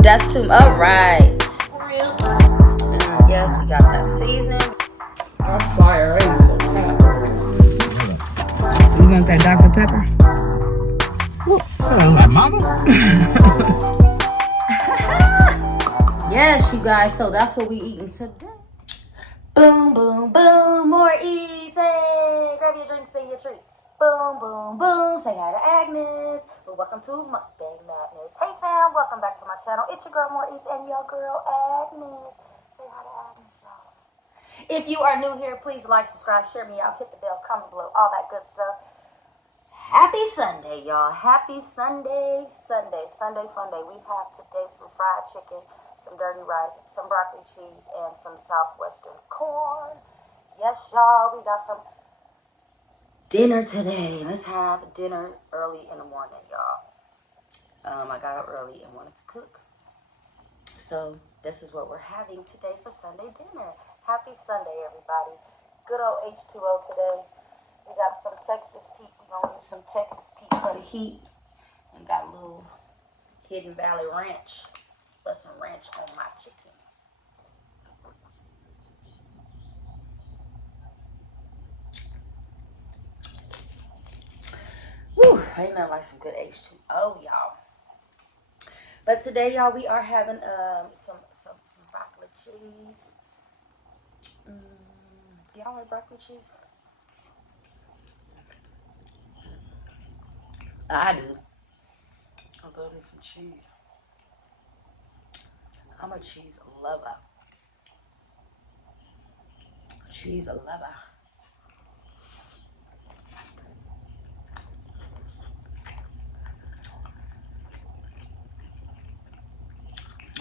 That's too. All right. Yes, we got that seasoning. I'm fire. You want that Dr. Pepper? Hello, mama. Yes, you guys. So that's what we eating today. Boom, boom, boom. More eating. Grab your drinks and your treats. Boom, boom, boom. Say hi to Agnes. Well, welcome to Mukbang Madness. Hey, fam. Welcome back to my channel. It's your girl, More Eats, and your girl, Agnes. Say hi to Agnes, y'all. If you are new here, please like, subscribe, share me out, hit the bell, comment below, all that good stuff. Happy Sunday, y'all. Happy Sunday, Sunday fun day. We have today some fried chicken, some dirty rice, some broccoli cheese, and some southwestern corn. Yes, y'all, we got some dinner today. Let's have dinner early in the morning, y'all. I got up early and wanted to cook. So this is what we're having today for Sunday dinner. Happy Sunday, everybody. Good old H2O today. We got some Texas Pete. We're going to use some Texas Pete for the heat. And got a little Hidden Valley Ranch. Put some ranch on my chicken. Whew, ain't nothing like some good H2O, y'all. But today, y'all, we are having some broccoli cheese. Y'all like broccoli cheese? I do. I love me some cheese. I'm a cheese lover. Cheese lover.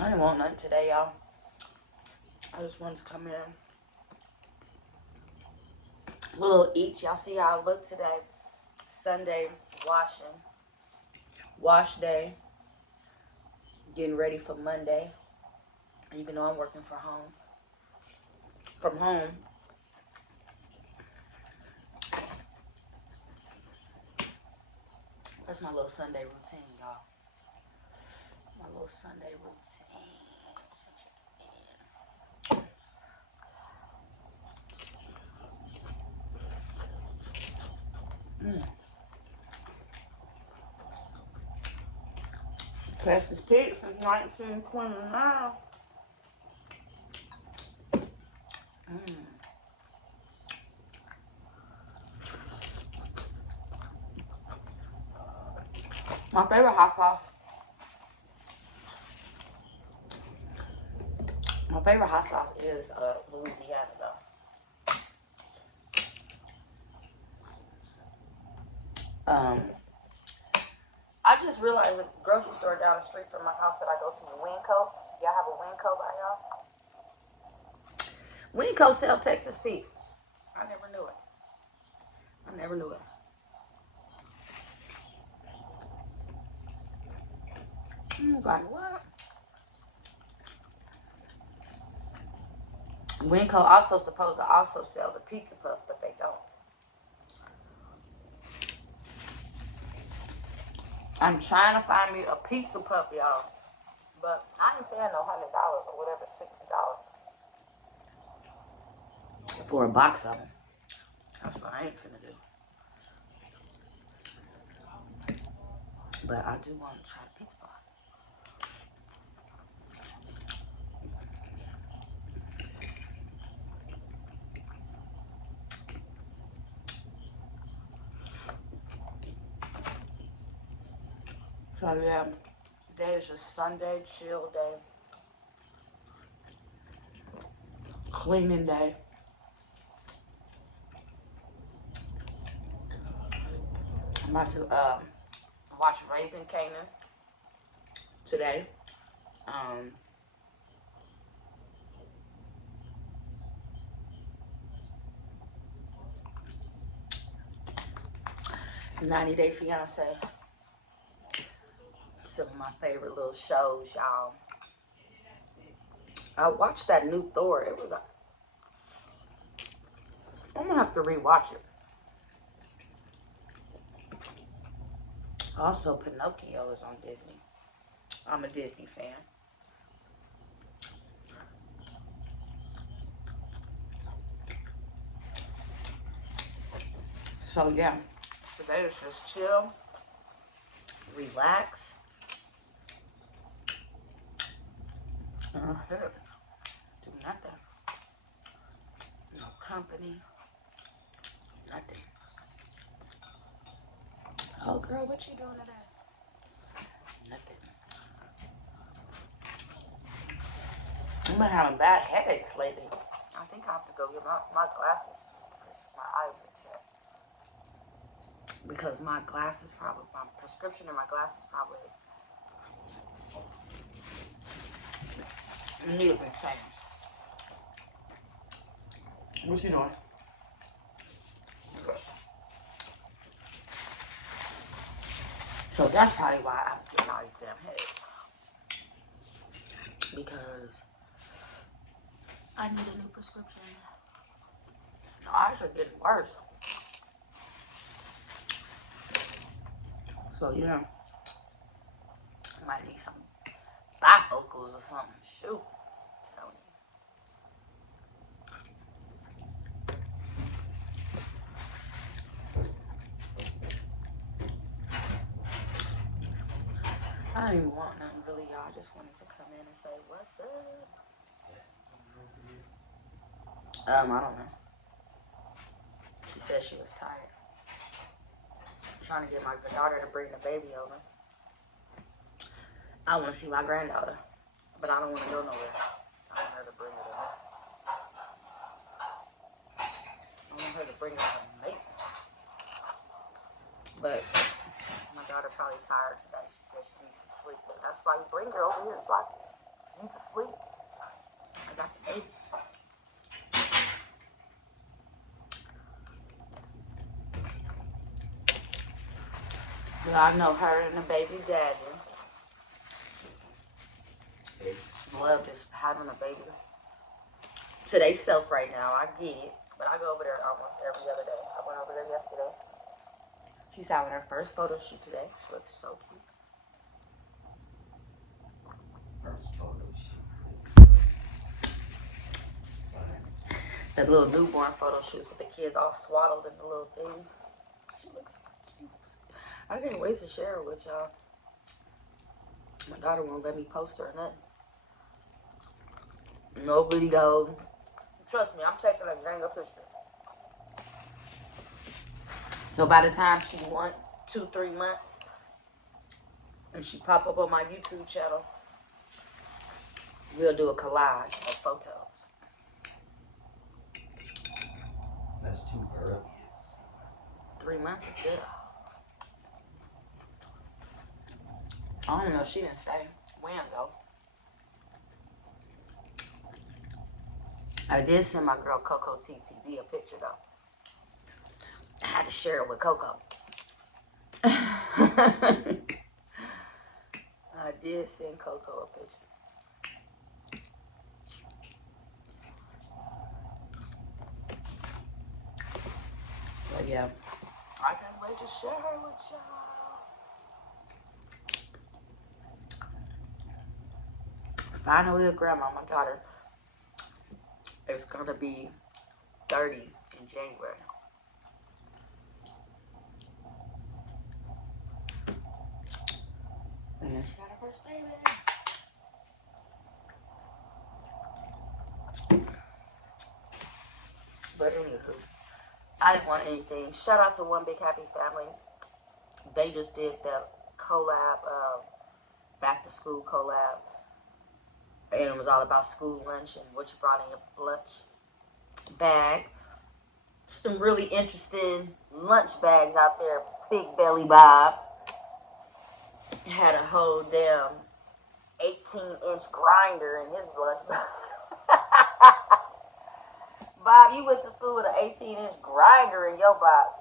I didn't want nothing today, y'all. I just wanted to come in. A little eats. Y'all see how I look today. Sunday washing. Wash day. Getting ready for Monday. Even though I'm working from home. That's my little Sunday routine, y'all. My little Sunday routine. Texas Pete since 1929. My favorite hot sauce. My favorite hot sauce is Louisiana, though. I just realized the grocery store down the street from my house that I go to, Winco. Y'all have a Winco by y'all? Winco sell Texas Pete. I never knew it. Like what? Winco also supposed to also sell the pizza puff, but they don't. I'm trying to find me a pizza puff, y'all. But I ain't paying no $100 or whatever, $60 for a box of them. That's what I ain't finna do. But I do want to try the pizza puff. So yeah, today is just Sunday, chill day. Cleaning day. I'm about to watch Raising Kanan today. 90 Day Fiance. Some of my favorite little shows, y'all. I watched that new Thor. It was I'm gonna have to rewatch it. Also, Pinocchio is on Disney. I'm a Disney fan. So yeah, today is just chill, relax. Do nothing. No company. Nothing. Oh girl, what you doing today? Nothing. I've been having bad headaches lately. I think I have to go get my glasses. My eyes are checked. Because my glasses probably, my prescription and my glasses probably need a big change. What's she doing? So that's probably why I'm getting all these damn headaches. Because I need a new prescription. My eyes are getting worse. So yeah, I might need some bifocals or something. Shoot. Tell me. I didn't even want nothing really, y'all. I just wanted to come in and say, what's up? I don't know. She said she was tired. I'm trying to get my daughter to bring the baby over. I want to see my granddaughter, but I don't want to go nowhere. I want her to bring her to me. I want her to bring her to me. But my daughter probably tired today. She said she needs some sleep. But that's why you bring her over here. It's like, you need to sleep. I got the baby. But I know her and the baby daddy love just having a baby to they self right now. I get it. But I go over there almost every other day. I went over there yesterday. She's having her first photo shoot today. She looks so cute. First photo shoot. That little newborn photo shoots with the kids all swaddled in the little things. She looks cute. I can't wait to share her with y'all. My daughter won't let me post her or nothing. No video. Trust me, I'm taking a Jenga picture. So by the time she 1, 2, 3 months, and she pop up on my YouTube channel, we'll do a collage of photos. That's too early. 3 months is good. I don't know. She didn't say when though. I did send my girl Coco TTV a picture though. I had to share it with Coco. I did send Coco a picture. But yeah, I can't wait to share her with y'all. Finally, a grandma, my daughter, is gonna be 30 in January. And she got her first baby. But anywho, I didn't want anything. Shout out to One Big Happy Family. They just did the collab, back to school collab. And it was all about school lunch and what you brought in your lunch bag. Some really interesting lunch bags out there. Big Belly Bob had a whole damn 18-inch grinder in his lunch bag. Bob, you went to school with an 18-inch grinder in your box.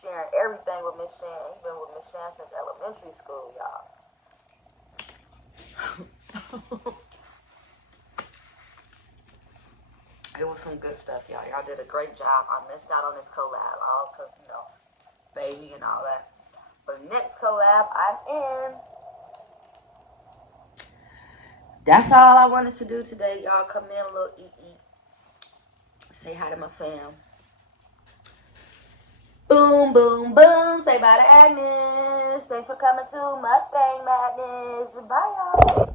Sharing everything with Miss Shan. He's been with Miss Shan since elementary school, y'all. It was some good stuff, y'all. Y'all did a great job. I missed out on this collab, all because, you know, baby and all that. But next collab, I'm in. That's all I wanted to do today, y'all. Come in a little eat. Say hi to my fam. Boom. Boom, boom, boom. Say bye to Agnes. Thanks for coming to Mukbang Madness. Bye, y'all.